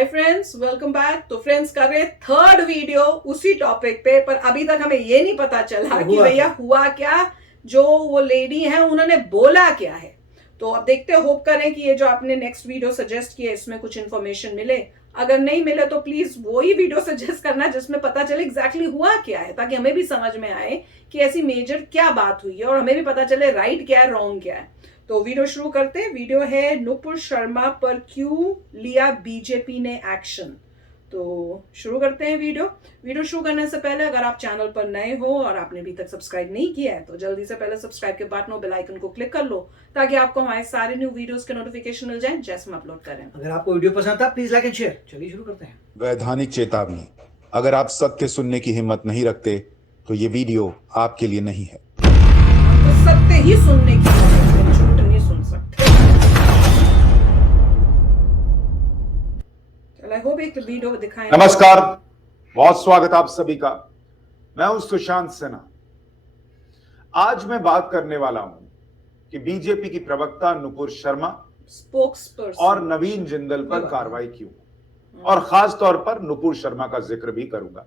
Hi friends, welcome back. तो friends कर रहे थर्ड वीडियो उसी टॉपिक पे, पर अभी तक हमें ये नहीं पता चला कि भैया हुआ क्या, जो वो लेडी है उन्होंने बोला क्या है। तो अब देखते हैं, होप करें कि ये जो आपने नेक्स्ट वीडियो सजेस्ट किया इसमें कुछ इन्फॉर्मेशन मिले। अगर नहीं मिले तो प्लीज वही वीडियो सजेस्ट करना जिसमें पता चले एग्जैक्टली हुआ क्या है, ताकि हमें भी समझ में आए कि ऐसी मेजर क्या बात हुई है और हमें भी पता चले राइट क्या है, रॉन्ग क्या है। तो वीडियो शुरू करते हैं। वीडियो है नुपुर शर्मा पर क्यों लिया बीजेपी ने एक्शन। तो शुरू करते हैं वीडियो शुरू करने से पहले अगर आप चैनल पर नए हो और आपने अभी तक सब्सक्राइब नहीं किया है तो जल्दी से पहले सब्सक्राइब के बटन और बेल आइकन को क्लिक कर लो, ताकि आपको हमारे सारे न्यू वीडियोस के नोटिफिकेशन मिल जाएं जैसे हम अपलोड करें। अगर आपको वीडियो पसंद था प्लीज लाइक एंड शेयर। चलिए शुरू करते हैं। वैधानिक चेतावनी, अगर आप सत्य सुनने की हिम्मत नहीं रखते तो ये वीडियो आपके लिए नहीं है। तो सत्य ही सुनने की, झूठ नहीं सुन सकते। आई होप एक वीडियो दिखाएं। नमस्कार, बहुत स्वागत आप सभी का। मैं हूं सुशांत सिन्हा। आज मैं बात करने वाला हूं कि बीजेपी की प्रवक्ता नुपुर शर्मा स्पोक्सपर्सन और नवीन जिंदल पर कार्रवाई क्यों, और खास तौर पर नुपुर शर्मा का जिक्र भी करूंगा।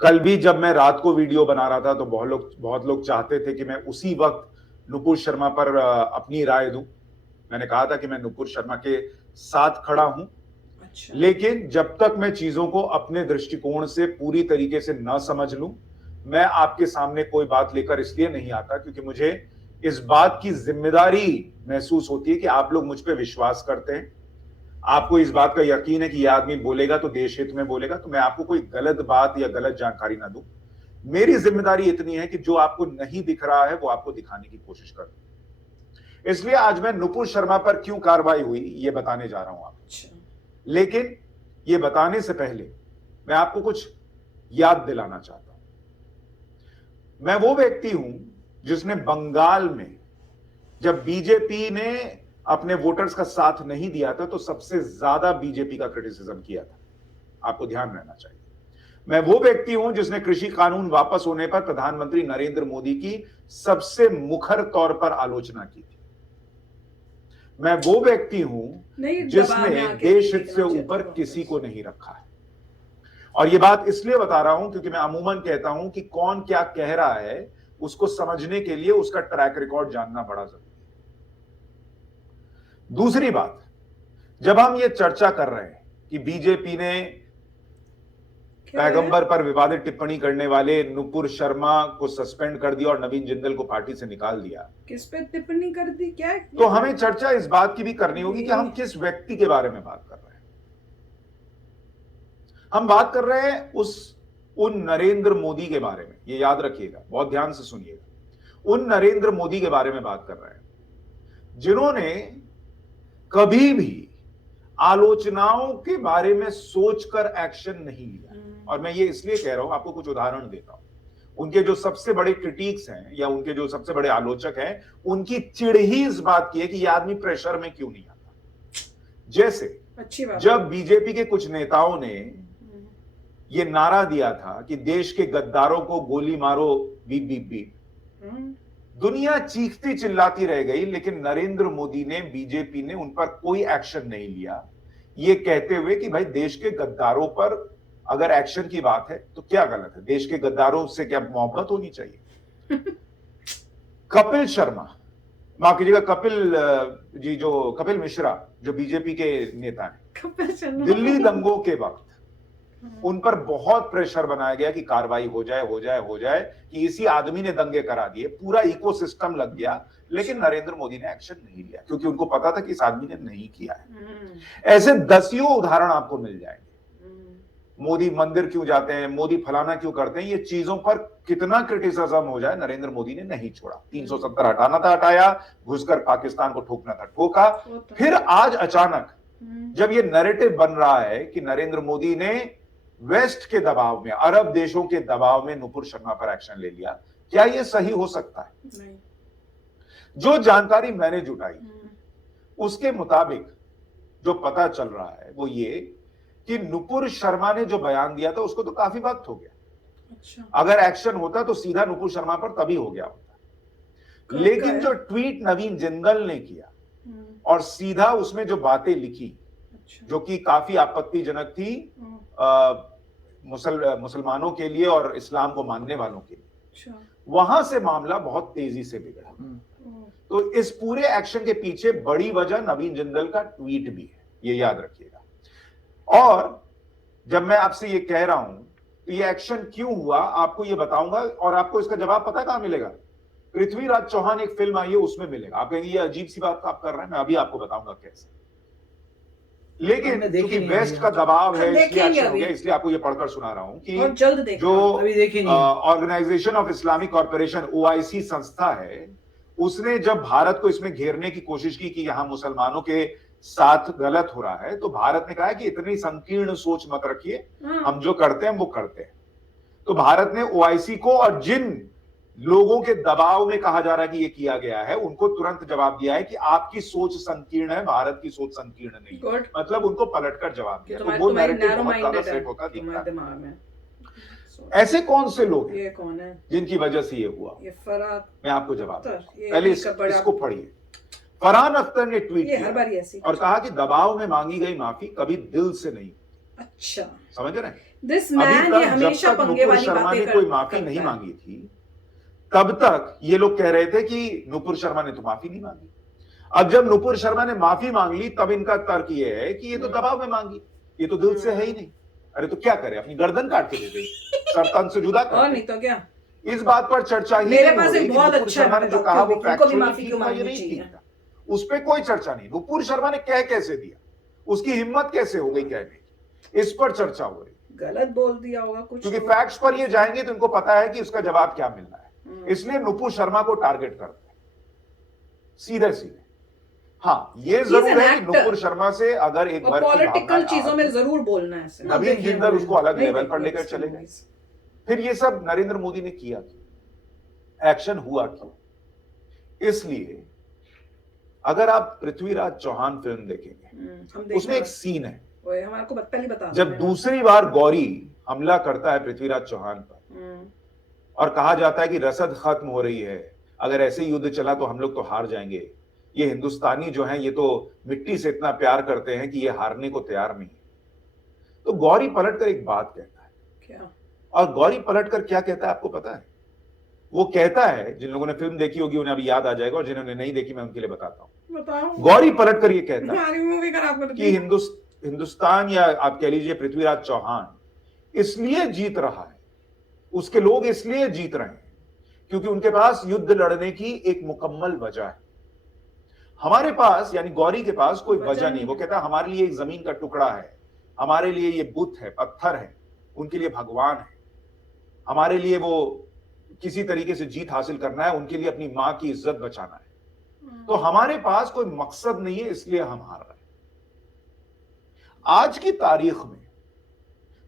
कल भी जब मैं रात को वीडियो बना रहा था तो बहुत लोग चाहते थे कि मैं उसी वक्त नुपुर शर्मा पर अपनी राय दूं। मैंने कहा था कि मैं नुपुर शर्मा के साथ खड़ा हूं, लेकिन जब तक मैं चीजों को अपने दृष्टिकोण से पूरी तरीके से न समझ लूं, मैं आपके सामने कोई बात लेकर इसलिए नहीं आता क्योंकि मुझे इस बात की जिम्मेदारी महसूस होती है कि आप लोग मुझ पर विश्वास करते हैं, आपको इस बात का यकीन है कि यह आदमी बोलेगा तो देश हित में बोलेगा, तो मैं आपको कोई गलत बात या गलत जानकारी ना दूं। मेरी जिम्मेदारी इतनी है कि जो आपको नहीं दिख रहा है वो आपको दिखाने की कोशिश करूं। इसलिए आज मैं नुपुर शर्मा पर क्यों कार्रवाई हुई ये बताने जा रहा हूं आपको। लेकिन ये बताने से पहले मैं आपको कुछ याद दिलाना चाहता हूं। मैं वो व्यक्ति हूं जिसने बंगाल में जब बीजेपी ने अपने वोटर्स का साथ नहीं दिया था तो सबसे ज्यादा बीजेपी का क्रिटिसिज्म किया था, आपको ध्यान रहना चाहिए। मैं वो व्यक्ति हूं जिसने कृषि कानून वापस होने पर प्रधानमंत्री नरेंद्र मोदी की सबसे मुखर तौर पर आलोचना की थी। मैं वो व्यक्ति हूं जिसने देश हित से ऊपर किसी को नहीं रखा है। और ये बात इसलिए बता रहा हूं क्योंकि मैं अमूमन कहता हूं कि कौन क्या कह रहा है उसको समझने के लिए उसका ट्रैक रिकॉर्ड जानना बड़ा जरूरी है। दूसरी बात, जब हम ये चर्चा कर रहे हैं कि बीजेपी ने पैगंबर पर विवादित टिप्पणी करने वाले नुपुर शर्मा को सस्पेंड कर दिया और नवीन जिंदल को पार्टी से निकाल दिया, किस पे टिप्पणी कर दी, क्या है? तो हमें चर्चा इस बात की भी करनी होगी कि हम किस व्यक्ति के बारे में बात कर रहे हैं। हम बात कर रहे हैं उन नरेंद्र मोदी के बारे में। ये याद रखिएगा, बहुत ध्यान से सुनिएगा। उन नरेंद्र मोदी के बारे में बात कर रहे हैं जिन्होंने कभी भी आलोचनाओं के बारे में सोचकर एक्शन नहीं लिया। और मैं ये इसलिए कह रहा हूं, आपको कुछ उदाहरण देता हूं। उनके जो सबसे बड़े क्रिटिक्स हैं या उनके जो सबसे बड़े आलोचक हैं, उनकी चिढ़ ही इस बात की है कि यह आदमी प्रेशर में क्यों नहीं आता। जैसे जब बीजेपी के कुछ नेताओं ने यह नारा दिया था कि देश के गद्दारों को गोली मारो, बीप बीप बीप, दुनिया चीखती चिल्लाती रह गई, लेकिन नरेंद्र मोदी ने, बीजेपी ने उन पर कोई एक्शन नहीं लिया, ये कहते हुए कि भाई देश के गद्दारों पर अगर एक्शन की बात है तो क्या गलत है, देश के गद्दारों से क्या मोहब्बत होनी चाहिए। कपिल शर्मा, माफ कीजिएगा, कपिल मिश्रा जो बीजेपी के नेता हैं, दिल्ली दंगों के वक्त उन पर बहुत प्रेशर बनाया गया कि कार्रवाई हो जाए कि इसी आदमी ने दंगे करा दिए, पूरा इकोसिस्टम लग गया, लेकिन नरेंद्र मोदी ने एक्शन नहीं लिया क्योंकि उनको पता था कि इस आदमी ने नहीं किया है। ऐसे दसियों उदाहरण आपको मिल जाएंगे। मोदी मंदिर क्यों जाते हैं, मोदी फलाना क्यों करते हैं, ये चीजों पर कितना क्रिटिसिज्म हो जाए, नरेंद्र मोदी ने नहीं छोड़ा। 370 हटाना था हटाया, घुसकर पाकिस्तान को ठोकना था ठोका। फिर आज अचानक जब ये नैरेटिव बन रहा है कि नरेंद्र मोदी ने वेस्ट के दबाव में, अरब देशों के दबाव में नुपुर शर्मा पर एक्शन ले लिया, क्या यह सही हो सकता है? नहीं। जो जानकारी मैंने जुटाई उसके मुताबिक जो पता चल रहा है वो ये कि नुपुर शर्मा ने जो बयान दिया था उसको तो काफी वक्त हो गया। अच्छा। अगर एक्शन होता तो सीधा नुपुर शर्मा पर तभी हो गया होता, लेकिन जो ट्वीट नवीन जिंदल ने किया और सीधा उसमें जो बातें लिखी, जो कि काफी आपत्तिजनक थी मुसलमानों के लिए और इस्लाम को मानने वालों के लिए। वहां से मामला बहुत तेजी से बिगड़ा। तो इस पूरे एक्शन के पीछे बड़ी वजह नवीन जिंदल का ट्वीट भी है, ये याद रखिएगा। और जब मैं आपसे ये कह रहा हूं तो ये एक्शन क्यों हुआ आपको ये बताऊंगा, और आपको इसका जवाब पता कहां मिलेगा? पृथ्वीराज चौहान एक फिल्म आई है उसमें मिलेगा। आप कहेंगे ये अजीब सी बात आप कर रहे हैं, मैं अभी आपको बताऊंगा कैसे। लेकिन क्योंकि वेस्ट का दबाव है इसलिए एक्शन हो गया, इसलिए आपको ये पढ़कर सुना रहा हूं कि जो organization of Islamic corporation OIC संस्था है, उसने जब भारत को इसमें घेरने की कोशिश की कि यहां मुसलमानों के साथ गलत हो रहा है, तो भारत ने कहा कि इतनी संकीर्ण सोच मत रखिए, हम जो करते हैं वो करते हैं। तो भारत ने OIC को और जिन लोगों के दबाव में कहा जा रहा है कि ये किया गया है, उनको तुरंत जवाब दिया है कि आपकी सोच संकीर्ण है, भारत की सोच संकीर्ण नहीं है। मतलब उनको पलटकर जवाब दिया। तो वो नैरेटिव बहुत ज्यादा सेट होता दिखता है। ऐसे कौन से लोग हैं, ये कौन है जिनकी वजह से ये हुआ? ये मैं आपको जवाब पहले इसको पढ़िए। फरहान अख्तर ने ट्वीट किया और कहा कि दबाव में मांगी गई माफी कभी दिल से नहीं। अच्छा, समझ रहे हैं? दिस मैन ये हमेशा पंगे वाली बातें ने कोई माफी नहीं मांगी थी, तब तक ये लोग कह रहे थे कि नुपुर शर्मा ने तो माफी नहीं मांगी। अब जब नुपुर शर्मा ने माफी मांग ली, तब इनका तर्क ये है कि ये तो दबाव में मांगी, ये तो दिल से है ही नहीं। अरे तो क्या करे, अपनी गर्दन काट के दे दे, सर तन से जुदा कर, और नहीं तो क्या। इस बात पर चर्चा ही मेरे पास एक बहुत अच्छा शर्मा ने जो कहा वो फैक्चुअली नहीं था, उस पर कोई चर्चा नहीं। नुपुर शर्मा ने कह कैसे दिया, उसकी हिम्मत कैसे हो गई कहने की, इस पर चर्चा हो रही। गलत बोल दिया होगा कुछ, क्योंकि फैक्ट्स पर ये जाएंगे तो इनको पता है कि उसका जवाब क्या मिलना है, इसलिए नुपुर शर्मा को टारगेट करते हैं सीधे सीधे। हाँ, ये जरूर है कि नुपुर शर्मा से अगर एक बार पॉलिटिकल चीजों में जरूर बोलना है, नवीन जिंदल उसको अलग लेवल पर लेकर चले गए। फिर ये सब नरेंद्र मोदी ने किया क्यों, एक्शन हुआ क्यों? इसलिए अगर आप पृथ्वीराज चौहान फिल्म देखेंगे, उसमें एक सीन है, हमारे को पहले बता, जब दूसरी बार गौरी हमला करता है पृथ्वीराज चौहान पर और कहा जाता है कि रसद खत्म हो रही है, अगर ऐसे युद्ध चला तो हम लोग तो हार जाएंगे, ये हिंदुस्तानी जो हैं ये तो मिट्टी से इतना प्यार करते हैं कि ये हारने को तैयार नहीं है। तो गौरी पलटकर एक बात कहता है, क्या? और गौरी पलटकर क्या कहता है आपको पता है? वो कहता है, जिन लोगों ने फिल्म देखी होगी उन्हें अभी याद आ जाएगा, और जिन्होंने नहीं देखी मैं उनके लिए बताता हूं। गौरी पलटकर ये कहता है कि हिंदुस्तान या आप कह लीजिए पृथ्वीराज चौहान इसलिए जीत रहा है, उसके लोग इसलिए जीत रहे हैं क्योंकि उनके पास युद्ध लड़ने की एक मुकम्मल वजह है। हमारे पास यानी गौरी के पास कोई वजह नहीं। वो कहता है हमारे लिए एक जमीन का टुकड़ा है, हमारे लिए ये बुत है, पत्थर है, उनके लिए भगवान है, हमारे लिए वो किसी तरीके से जीत हासिल करना है, उनके लिए अपनी मां की इज्जत बचाना है। तो हमारे पास कोई मकसद नहीं है, इसलिए हम हार रहे हैं। आज की तारीख में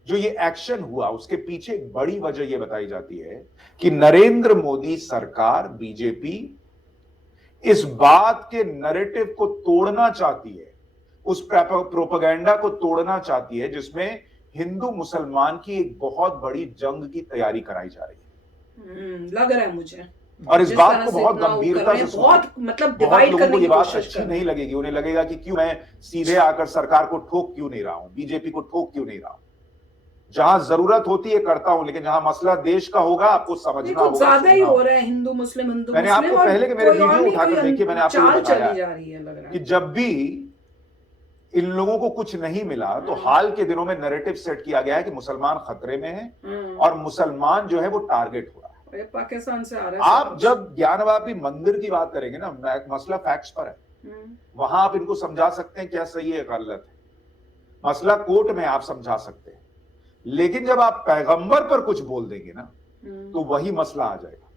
जो ये एक्शन हुआ उसके पीछे एक बड़ी वजह यह बताई जाती है कि नरेंद्र मोदी सरकार, बीजेपी इस बात के नैरेटिव को तोड़ना चाहती है, उस प्रोपेगेंडा को तोड़ना चाहती है जिसमें हिंदू मुसलमान की एक बहुत बड़ी जंग की तैयारी कराई जा रही है। लग रहा है मुझे, और इस बात को बहुत गंभीरता से बहुत मतलब डिवाइड करने की बात अच्छी नहीं लगेगी। उन्हें लगेगा कि क्यों मैं सीधे आकर सरकार को ठोक क्यों नहीं रहा हूं, बीजेपी को ठोक क्यों नहीं रहा हूं। जहां जरूरत होती है करता हूं, लेकिन जहां मसला देश का होगा आपको समझना होगा। ज्यादा ही हो रहा है हिंदू मुस्लिम मैंने आपको पहले के मेरे वीडियो उठाकर देखिए, मैंने आपको बताया कि जब भी इन लोगों को कुछ नहीं मिला तो हाल के दिनों में नैरेटिव सेट किया गया है कि मुसलमान खतरे में है और मुसलमान जो है वो टारगेट हो रहा है। पाकिस्तान से आ रहा है। आप जब ज्ञानवापी मंदिर की बात करेंगे ना, मसला फैक्ट्स पर है, वहां आप इनको समझा सकते हैं क्या सही है गलत है, मसला कोर्ट में आप समझा सकते हैं। लेकिन जब आप पैगंबर पर कुछ बोल देंगे ना तो वही मसला आ जाएगा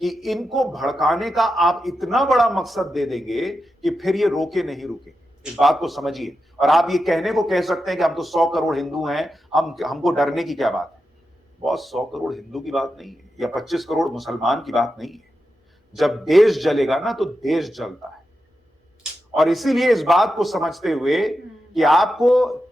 कि इनको भड़काने का आप इतना बड़ा मकसद दे देंगे कि फिर ये रोके नहीं रुकेंगे। इस बात को समझिए। और आप ये कहने को कह सकते हैं कि हम तो 100 करोड़ हिंदू हैं, हमको डरने की क्या बात है। बहुत 100 करोड़ हिंदू की बात नहीं है या 25 करोड़ मुसलमान की बात नहीं है। जब देश जलेगा ना तो देश जलता है। और इसीलिए इस बात को समझते हुए कि आपको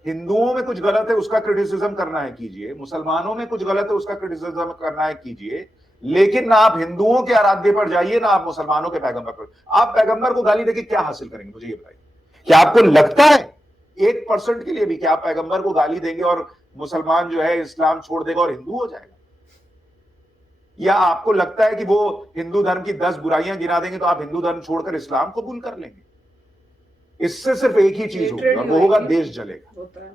हिंदुओं में कुछ गलत है उसका क्रिटिसिज्म करना है कीजिए, मुसलमानों में कुछ गलत है उसका क्रिटिसिज्म करना है कीजिए, लेकिन ना आप हिंदुओं के आराध्य पर जाइए ना आप मुसलमानों के पैगंबर पर। आप पैगंबर को गाली देके क्या हासिल करेंगे मुझे ये बताइए। क्या आपको लगता है 1% के लिए भी क्या आप पैगंबर को गाली देंगे और मुसलमान जो है इस्लाम छोड़ देगा और हिंदू हो जाएगा? या आपको लगता है कि वो हिंदू धर्म की 10 बुराइयां गिना देंगे तो आप हिंदू धर्म छोड़कर इस्लाम कबूल कर लेंगे? इससे सिर्फ एक ही चीज होगी और वो होगा देश जलेगा।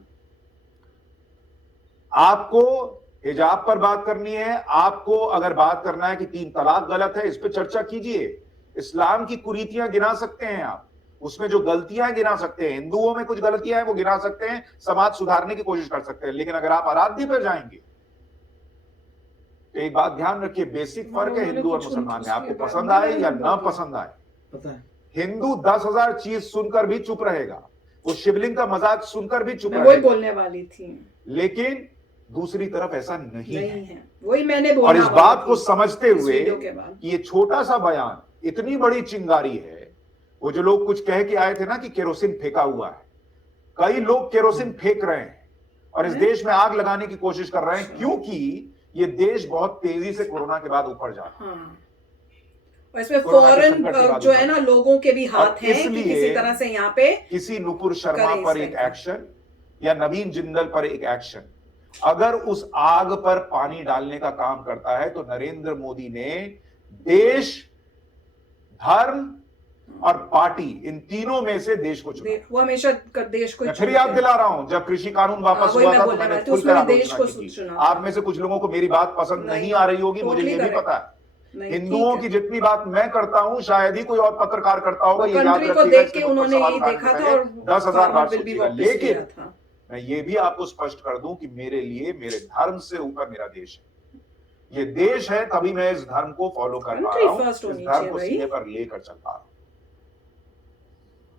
आपको हिजाब पर बात करनी है, आपको अगर बात करना है कि 3 तलाक गलत है, इस पर चर्चा कीजिए। इस्लाम की कुरीतियां गिना सकते हैं आप, उसमें जो गलतियां गिना सकते हैं, हिंदुओं में कुछ गलतियां हैं वो गिना सकते हैं, समाज सुधारने की कोशिश कर सकते हैं। लेकिन अगर आप आराध्य पर जाएंगे तो एक बात ध्यान रखिए, बेसिक फर्क है हिंदू और मुसलमान में। आपको पसंद आए या ना पसंद आए, पता है हिंदू 10,000 चीज सुनकर भी चुप रहेगा, वो शिवलिंग का मजाक सुनकर भी चुप मैं वही रहेगा। बोलने वाली थी, लेकिन दूसरी तरफ ऐसा नहीं है। वही मैंने बोला। और इस बात को समझते हुए कि ये छोटा सा बयान इतनी बड़ी चिंगारी है। वो जो लोग कुछ कह के आए थे ना कि केरोसिन फेंका हुआ है, कई लोग केरोसिन फेंक रहे हैं और इस देश में आग लगाने की कोशिश कर रहे हैं, क्योंकि ये देश बहुत तेजी से कोरोना के बाद ऊपर जा रहा है। और इसमें फॉरेन जो है ना लोगों के भी हाथ हैं कि किसी तरह से यहाँ पे किसी नुपुर शर्मा पर एक एक्शन या नवीन जिंदल पर एक एक्शन अगर उस आग पर पानी डालने का काम करता है तो नरेंद्र मोदी ने देश, धर्म और पार्टी, इन तीनों में से देश को चुना। वो हमेशा देश को फिर याद दिला रहा हूं, जब कृषि कानून वापस हुआ था तो मैंने खुलकर आलोचना की। आप में से कुछ लोगों को मेरी बात पसंद नहीं आ रही होगी, मुझे ये भी पता है। हिंदुओं की जितनी बात मैं करता हूं शायद ही कोई और पत्रकार करता होगा। ये याद रखिएगा, उन्होंने यही देखा था और 10,000 बार सोचिएगा। लेकिन मैं ये भी आपको स्पष्ट कर दूं कि मेरे लिए मेरे धर्म से ऊपर मेरा देश है। ये देश है तभी मैं इस धर्म को फॉलो कर पा रहा हूं, इस धर्म को सीने पर लेकर चल पा रहा हूं।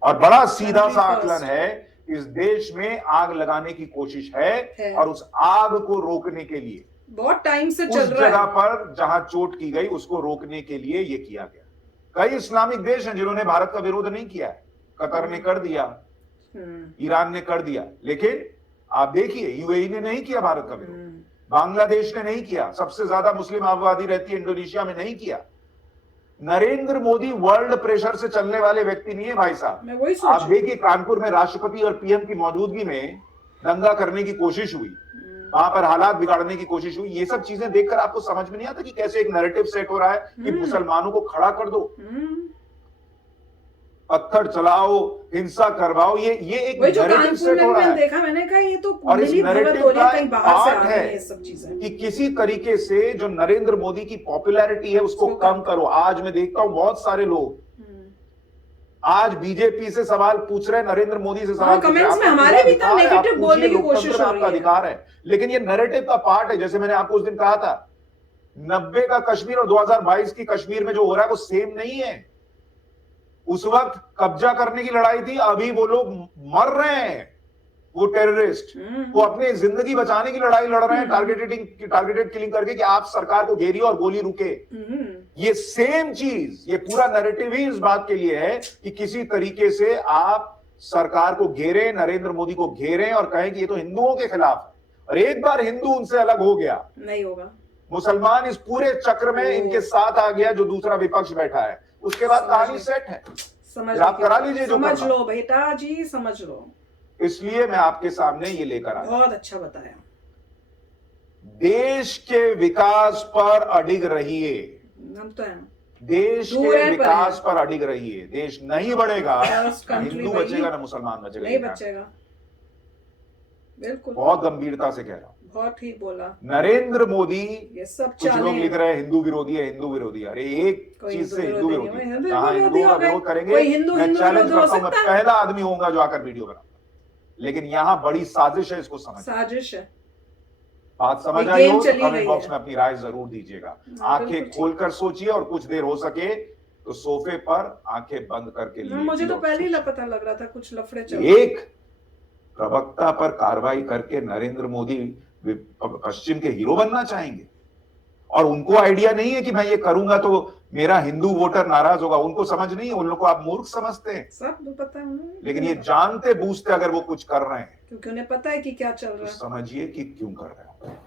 और बड़ा सीधा सा आकलन है, इस देश में आग लगाने की कोशिश है और उस आग को रोकने के लिए बहुत टाइम से चल उस रहा है। जगह पर जहां चोट की गई उसको रोकने के लिए ये किया गया। कई इस्लामिक देश हैं जिन्होंने भारत का विरोध नहीं किया है। कतर ने कर दिया, ईरान ने कर दिया, लेकिन आप देखिए यूएई ने नहीं किया भारत का विरोध, बांग्लादेश ने नहीं किया, सबसे ज्यादा मुस्लिम आबादी रहती है इंडोनेशिया में, नहीं किया। नरेंद्र मोदी वर्ल्ड प्रेशर से चलने वाले व्यक्ति नहीं है भाई साहब। आप देखिए कानपुर में राष्ट्रपति और पीएम की मौजूदगी में दंगा करने की कोशिश हुई, वहां पर हालात बिगाड़ने की कोशिश हुई। ये सब चीजें देखकर आपको समझ में नहीं आता कि कैसे एक नैरेटिव सेट हो रहा है कि मुसलमानों को खड़ा कर दो, पत्थर चलाओ, हिंसा करवाओ। ये एक नैरेटिव सेट हो रहा है। देखा मैंने कहा ये तो और इस नैरेटिव का कहीं बाहर से पार्ट आ है रही है ये सब चीजें कि किसी तरीके से जो नरेंद्र मोदी की पॉपुलैरिटी है उसको कम करो। आज मैं देखता हूं बहुत सारे लोग आज बीजेपी से सवाल पूछ रहे हैं, नरेंद्र मोदी से सवाल पूछ रहे हैं। कमेंट्स में हमारे भी तो नेगेटिव बोलने की कोशिश हो रही है, आपका अधिकार है, लेकिन ये नैरेटिव का पार्ट है। जैसे मैंने आपको उस दिन कहा था 90 का कश्मीर और 2022 की कश्मीर में जो हो रहा है वो सेम नहीं है। उस वक्त कब्जा करने की लड़ाई थी, अभी वो लोग मर रहे हैं, वो टेररिस्ट, वो अपनी जिंदगी बचाने की लड़ाई लड़ रहे हैं टारगेटेड किलिंग करके कि आप सरकार को घेरिए और गोली रुके। ये सेम चीज, ये पूरा नैरेटिव ही इस बात के लिए है कि किसी तरीके से आप सरकार को घेरें, नरेंद्र मोदी को घेरें और कहें कि ये तो हिंदुओं के खिलाफ है। और एक बार हिंदू उनसे अलग हो गया, नहीं होगा, मुसलमान इस पूरे चक्र में इनके साथ आ गया जो दूसरा विपक्ष बैठा है, उसके बाद कहानी सेट है। समझ आप करा लीजिए, जो समझ लो बेटा जी, समझ लो। इसलिए मैं आपके सामने ये लेकर आया। बहुत अच्छा बताया। देश के विकास पर अडिग रहिए, हम तो हैं, देश के विकास पर अडिग रहिए। देश नहीं बढ़ेगा, हिंदू बचेगा ना मुसलमान बचेगा, नहीं बचेगा। बिल्कुल, बहुत गंभीरता से कह रहा हूं। बहुत ठीक बोला नरेंद्र मोदी। ये सब कुछ लोग लिख रहे हैं हिंदू विरोधी है, हिंदू विरोधी है। अरे एक चीज से हिंदू विरोधी, कहां हिंदुओं का विरोध करेंगे? मैं चैलेंज करता हूं, मैं पहला आदमी होऊंगा जो आकर वीडियो बनाऊंगा। लेकिन यहाँ बड़ी साजिश है, इसको समझ, साजिश है। बात समझ आई हो तो कमेंट बॉक्स में अपनी राय जरूर दीजिएगा। आंखें खोलकर सोचिए और कुछ देर हो सके तो सोफे पर आंखें बंद करके लिए। मुझे तो पहले ही पता लग रहा था कुछ लफड़े चल। एक प्रवक्ता पर कार्रवाई करके नरेंद्र मोदी पश्चिम के हीरो बनना चाहेंगे और उनको आइडिया नहीं है कि मैं ये करूंगा तो मेरा हिंदू वोटर नाराज होगा। उनको समझ नहीं है, उन लोग को आप मूर्ख समझते हैं, सब पता है उन्हें। लेकिन ये जानते बूझते अगर वो कुछ कर रहे हैं क्योंकि उन्हें पता है कि क्या चल रहा है, तो समझिए कि क्यों कर रहे हैं।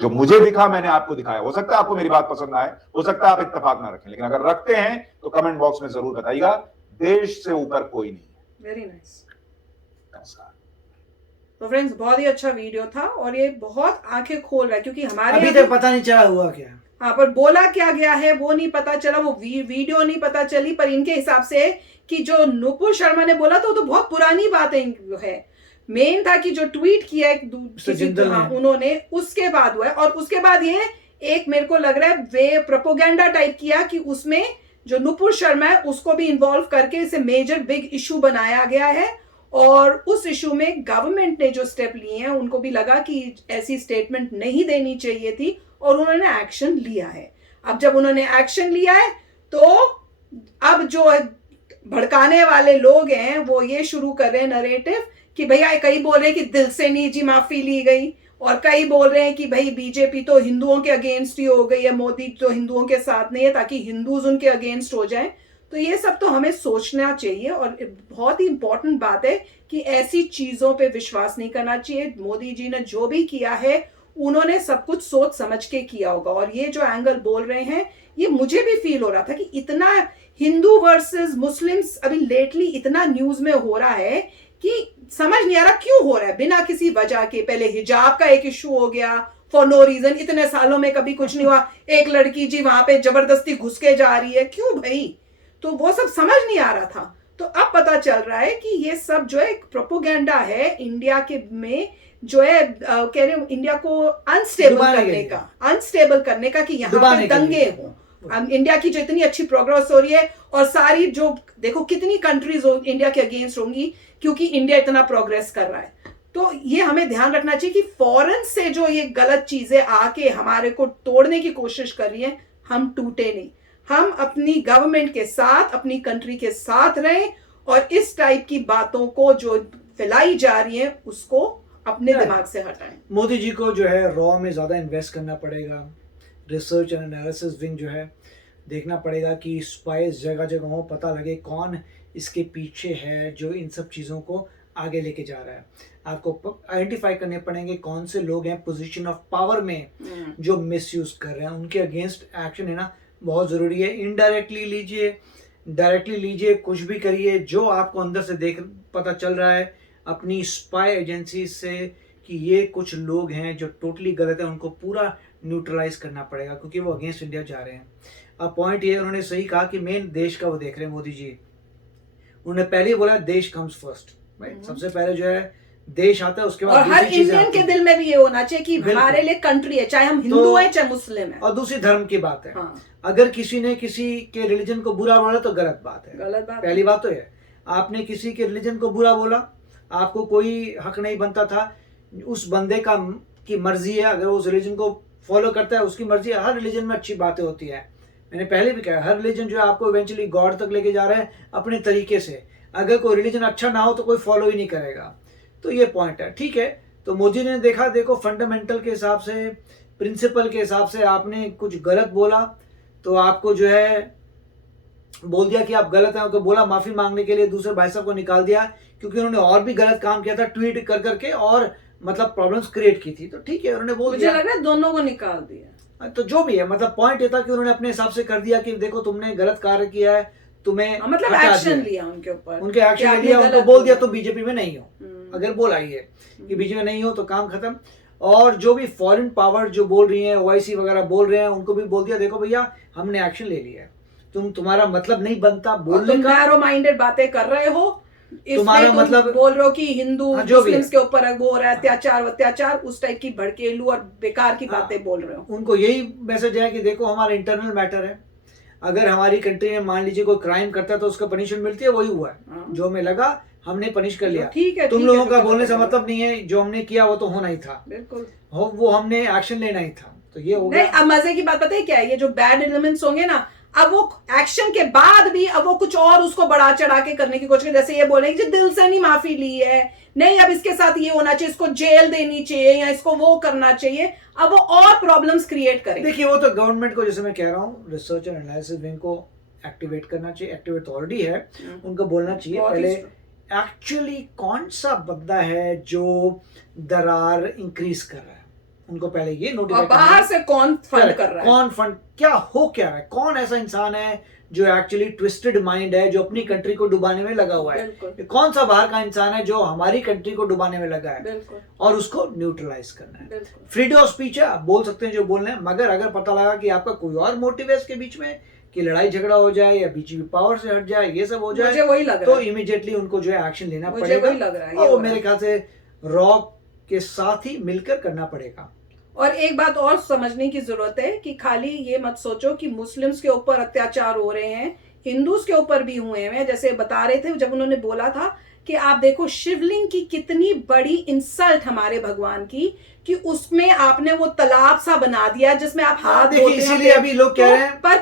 जो मुझे दिखा मैंने आपको दिखाया। हो सकता है आपको मेरी बात पसंद आए, हो सकता है आप इत्तेफाक ना रखें, लेकिन अगर रखते हैं तो कमेंट बॉक्स में जरूर बताइएगा। देश से ऊपर कोई नहीं। Very nice. ऐसा। तो फ्रेंड्स बहुत ही अच्छा वीडियो था और ये बहुत आंखें खोल रहा है क्योंकि हमारे अभी यहाँ तक पता नहीं चला हुआ क्या। हाँ पर बोला क्या गया है वो नहीं पता चला, वो वीडियो नहीं पता चली, पर इनके हिसाब से कि जो नुपुर शर्मा ने बोला था वो तो बहुत पुरानी बात है। मेन था कि जो ट्वीट किया है किसी हाँ उन्होंने, उसके बाद हुआ है। और उसके बाद ये एक मेरे को लग रहा है वे प्रोपोगेंडा टाइप किया कि उसमें जो नुपुर शर्मा है उसको भी इन्वॉल्व करके इसे मेजर बिग इशू बनाया गया है। और उस इशू में गवर्नमेंट ने जो स्टेप लिए हैं उनको भी लगा कि ऐसी स्टेटमेंट नहीं देनी चाहिए थी और उन्होंने एक्शन लिया है। अब जब उन्होंने एक्शन लिया है तो अब जो भड़काने वाले लोग हैं वो ये शुरू कर रहे हैं नरेटिव कि भैया कई बोल रहे हैं कि दिल से निजी माफी ली गई और कई बोल रहे हैं कि भाई बीजेपी तो हिंदुओं के अगेंस्ट ही हो गई है, मोदी तो हिंदुओं के साथ नहीं है ताकि हिंदूज उनके अगेंस्ट हो जाएं। तो ये सब तो हमें सोचना चाहिए और बहुत ही इंपॉर्टेंट बात है कि ऐसी चीजों पे विश्वास नहीं करना चाहिए। मोदी जी ने जो भी किया है उन्होंने सब कुछ सोच समझ के किया होगा। और ये जो एंगल बोल रहे हैं ये मुझे भी फील हो रहा था कि इतना हिंदू वर्सेस मुस्लिम्स अभी लेटली इतना न्यूज में हो रहा है कि समझ नहीं आ रहा क्यों हो रहा है बिना किसी वजह के। पहले हिजाब का एक इशू हो गया फॉर नो रीजन, इतने सालों में कभी कुछ नहीं हुआ। एक लड़की जी वहां पे जबरदस्ती घुस के जा रही है, क्यों भाई? तो वो सब समझ नहीं आ रहा था। तो अब पता चल रहा है कि ये सब जो है एक प्रोपोगेंडा है इंडिया के में, जो है कह रहे इंडिया को अनस्टेबल करने का कि यहाँ पे दंगे हों। इंडिया की जो इतनी अच्छी प्रोग्रेस हो रही है और सारी जो देखो कितनी कंट्रीज इंडिया के अगेंस्ट होंगी क्योंकि इंडिया इतना प्रोग्रेस कर रहा है। तो ये हमें ध्यान रखना चाहिए कि फॉरेन से जो ये गलत चीजें आके हमारे को तोड़ने की कोशिश कर रही हैं, हम टूटे नहीं, हम अपनी गवर्नमेंट के साथ अपनी कंट्री के साथ रहें और इस टाइप की बातों को जो फैलाई जा रही है उसको अपने दिमाग से हटाएं। मोदी जी को जो है रॉ में ज़्यादा इन्वेस्ट करना पड़ेगा, रिसर्च एंड एनालिसिस विंग जो है देखना पड़ेगा कि स्पाइस जगह जगहों पता लगे कौन इसके पीछे है जो इन सब चीज़ों को आगे लेके जा रहा है। आपको आइडेंटिफाई करने पड़ेंगे कौन से लोग हैं पोजीशन ऑफ पावर में जो मिसयूज कर रहे हैं, उनके अगेंस्ट एक्शन लेना बहुत ज़रूरी है। इनडायरेक्टली लीजिए, डायरेक्टली लीजिए, कुछ भी करिए, जो आपको अंदर से देख पता चल रहा है अपनी स्पाई एजेंसी से कि ये कुछ लोग हैं जो टोटली गलत है, उनको पूरा न्यूट्रलाइज करना पड़ेगा क्योंकि वो अगेंस्ट इंडिया जा रहे हैं। अब पॉइंट ये उन्होंने सही कहा कि मेन देश का वो देख रहे हैं मोदी जी। उन्होंने पहले ही बोला देश कम्स फर्स्ट, राइट? सबसे पहले जो है देश आता है, उसके बाद और हर इंडियन के दिल में भी ये होना चाहिए कि हमारे लिए कंट्री है, चाहे हम हिंदू हैं चाहे मुस्लिम हैं। और दूसरी धर्म की बात है। हाँ। अगर किसी ने किसी के रिलीजन को बुरा बोला तो गलत बात है, गलत बात। पहली बात तो है आपने किसी के रिलीजन को बुरा बोला, आपको कोई हक नहीं बनता था। उस बंदे का की मर्जी है, अगर वो उस रिलीजन को फॉलो करता है उसकी मर्जी है। हर रिलीजन में अच्छी बातें होती है, मैंने पहले भी कहा हर रिलीजन जो है आपको इवेंचुअली गॉड तक लेके जा रहा है अपने तरीके से। अगर कोई रिलीजन अच्छा ना हो तो कोई फॉलो ही नहीं करेगा। तो ये पॉइंट है, ठीक है। तो मोदी ने देखा, देखो फंडामेंटल के हिसाब से, प्रिंसिपल के हिसाब से आपने कुछ गलत बोला तो आपको जो है बोल दिया कि आप गलत हैं, तो बोला माफी मांगने के लिए दूसरे भाई साहब को निकाल दिया क्योंकि उन्होंने और भी गलत काम किया था ट्वीट कर करके और मतलब प्रॉब्लम्स क्रिएट की थी। तो ठीक है उन्होंने बोल दिया, मुझे लग रहा है दोनों को निकाल दिया। तो जो भी है मतलब पॉइंट ये था कि उन्होंने अपने हिसाब से कर दिया कि देखो तुमने गलत कार्य किया है, तुम्हें मतलब एक्शन लिया उनके ऊपर, उनके एक्शन लिया, उनको बोल दिया तुम बीजेपी में नहीं हो। अगर बोला ही है कि बीजेपी में नहीं हो तो काम खत्म। और जो भी फॉरेन पावर जो बोल रही है, ओआईसी वगैरह बोल रहे हैं, उनको भी बोल दिया देखो भैया हमने एक्शन ले लिया है, तुम्हारा मतलब नहीं बनता बोलने का, नैरो माइंडेड बातें कर रहे हो, तुम्हारा मतलब बोल रहे हो कि हिंदू जो मुस्लिम्स के ऊपर वो हो रहा है अत्याचार, उस टाइप की भड़केलू और बेकार की बातें बोल रहे हो। उनको यही मैसेज है कि देखो हमारा इंटरनल मैटर है, अगर हमारी कंट्री में मान लीजिए कोई क्राइम करता है तो उसको पनिशमेंट मिलती है, वही हुआ है जो हमें लगा हमने पनिश कर लिया। ठीक है, तुम लोगों का बोलने से मतलब नहीं है, जो हमने किया वो तो होना ही था, बिल्कुल वो हमने एक्शन लेना ही था। तो ये हो गया। अब मजे की बात पता है क्या है, ये जो बैड एलिमेंट्स होंगे ना, अब वो एक्शन के बाद भी अब वो कुछ और उसको बढ़ा चढ़ा के करने की कोशिश, जैसे ये बोले कि दिल से नहीं माफी ली है, नहीं अब इसके साथ ये होना चाहिए, इसको जेल देनी चाहिए या इसको वो करना चाहिए, अब वो और प्रॉब्लम्स क्रिएट करेंगे। देखिए वो तो गवर्नमेंट को, जैसे मैं कह रहा हूँ, रिसर्च एंड एनालिसिस विंग को एक्टिवेट करना चाहिए, एक्टिवेट ऑलरेडी है, उनको बोलना चाहिए पहले एक्चुअली कौन सा बंदा है जो दरार इंक्रीज कर रहा है, उनको पहले ये और नोटिफाई बाहर से कौन फंड कर रहा है, कौन फंड क्या है, कौन ऐसा इंसान है जो एक्चुअली ट्विस्टेड माइंड है, जो अपनी कंट्री को डुबाने में लगा हुआ है, बिल्कुल कौन सा बाहर का इंसान है जो हमारी कंट्री को डुबाने में लगा है बिल्कुल और उसको न्यूट्रलाइज करना है। बिल्कुल। फ्रीडम ऑफ स्पीच है, आप बोल सकते हैं जो बोलना है, मगर अगर पता लगा कि आपका कोई और मोटिव है इसके बीच में कि लड़ाई झगड़ा हो जाए या बीजेपी पावर से हट जाए, ये सब हो मुझे जाए, वही लग रहा तो है, इमीडिएटली उनको जो है एक्शन लेना मुझे पड़ेगा वही लग रहा है, ये और हो वो रहा मेरे है। ख्याल से रॉ के साथ ही मिलकर करना पड़ेगा। और एक बात और समझने की जरूरत है कि खाली ये मत सोचो कि मुस्लिम्स के ऊपर अत्याचार हो रहे हैं, हिंदूज के ऊपर भी हुए हैं। जैसे बता रहे थे जब उन्होंने बोला था कि आप देखो शिवलिंग की कितनी बड़ी इंसल्ट हमारे भगवान की, कि उसमें आपने वो तालाब सा बना दिया जिसमें आप हाथ देखिए, धोते हैं। इसीलिए अभी लोग कह रहे हैं पर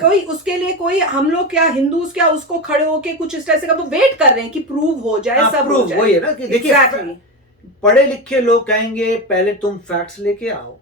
कोई उसके लिए कोई हम लोग क्या हिंदूज क्या उसको खड़े होके कुछ इस तरह से वो वेट कर रहे हैं कि प्रूव हो जाए, सब हो प्रूव जाए। वही है ना कि देखिए Exactly. पढ़े लिखे लोग कहेंगे पहले तुम फैक्ट्स लेके आओ,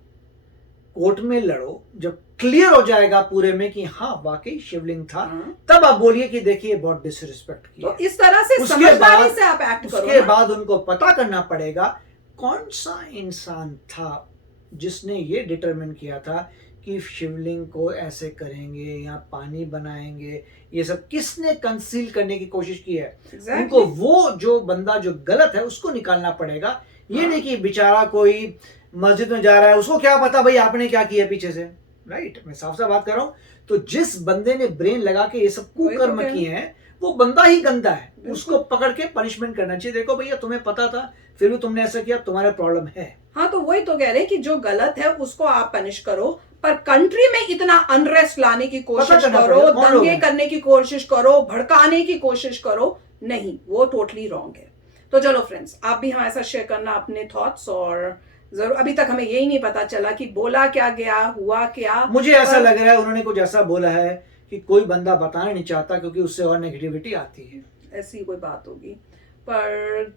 कोर्ट में लड़ो, जब क्लियर हो जाएगा पूरे में कि हाँ वाकई शिवलिंग था, हाँ। तब आप बोलिए कि देखिए बहुत डिसरिस्पेक्ट किया। तो इस तरह से उसके समझदारी बाद- से आप एक्ट करो उसके ना। बाद उनको पता करना पड़ेगा कौन सा इंसान था जिसने ये डिटरमिन किया था कि शिवलिंग को ऐसे करेंगे या पानी बनाएंगे, ये सब किसने कंसील करने की कोशिश की है। Exactly. उनको वो जो बंदा जो गलत है उसको निकालना पड़ेगा। ये नहीं कि बेचारा कोई मस्जिद में जा रहा है, उसको क्या पता भाई आपने क्या किया पीछे से, राइट। मैं साफ साफ बात कर रहा हूँ। तो जिस बंदे ने ब्रेन लगा के ये सब वही तो कुकर्म कह रहे हैं। किए हैं वो बंदा ही गंदा है, बिल्कुल। उसको पकड़ के पनिशमेंट करना चाहिए। देखो भैया तुम्हें पता था फिर भी तुमने ऐसा किया, तुम्हारा प्रॉब्लम है। हाँ तो वही तो कह रहे हैं कि जो गलत है उसको आप पनिश करो, पर कंट्री में इतना अनरेस्ट लाने की कोशिश करना करो, पड़ेगा, कौन लोग दंगे हैं? करने की कोशिश करो, भड़काने की कोशिश करो, नहीं, वो टोटली रॉन्ग है। तो चलो फ्रेंड्स, आप भी हमारे साथ शेयर करना अपने थॉट्स, और जरूर अभी तक हमें यही नहीं पता चला कि बोला क्या गया, हुआ क्या। मुझे ऐसा पर- लग रहा है उन्होंने कुछ ऐसा बोला है कि कोई बंदा बताना नहीं चाहता क्योंकि उससे और नेगेटिविटी आती है। ऐसी कोई बात होगी, पर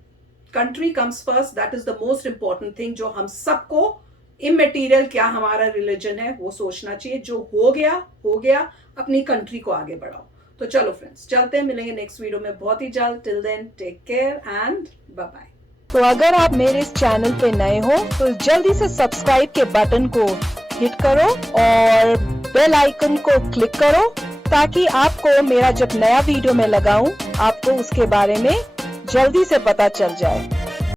country comes first, that is the most important thing जो हम सबको इमटेरियल क्या हमारा रिलीजन है वो सोचना चाहिए। जो हो गया, अपनी कंट्री को आगे बढ़ाओ। तो चलो फ्रेंड्स, चलते हैं, मिलेंगे नेक्स्ट वीडियो में बहुत ही जल्द। Till then take care and bye bye. तो अगर आप मेरे इस चैनल पे नए हो तो जल्दी से सब्सक्राइब के बटन को हिट करो और बेल आइकन को क्लिक करो ताकि आपको मेरा जब नया वीडियो मैं लगाऊं आपको उसके बारे में जल्दी से पता चल जाए।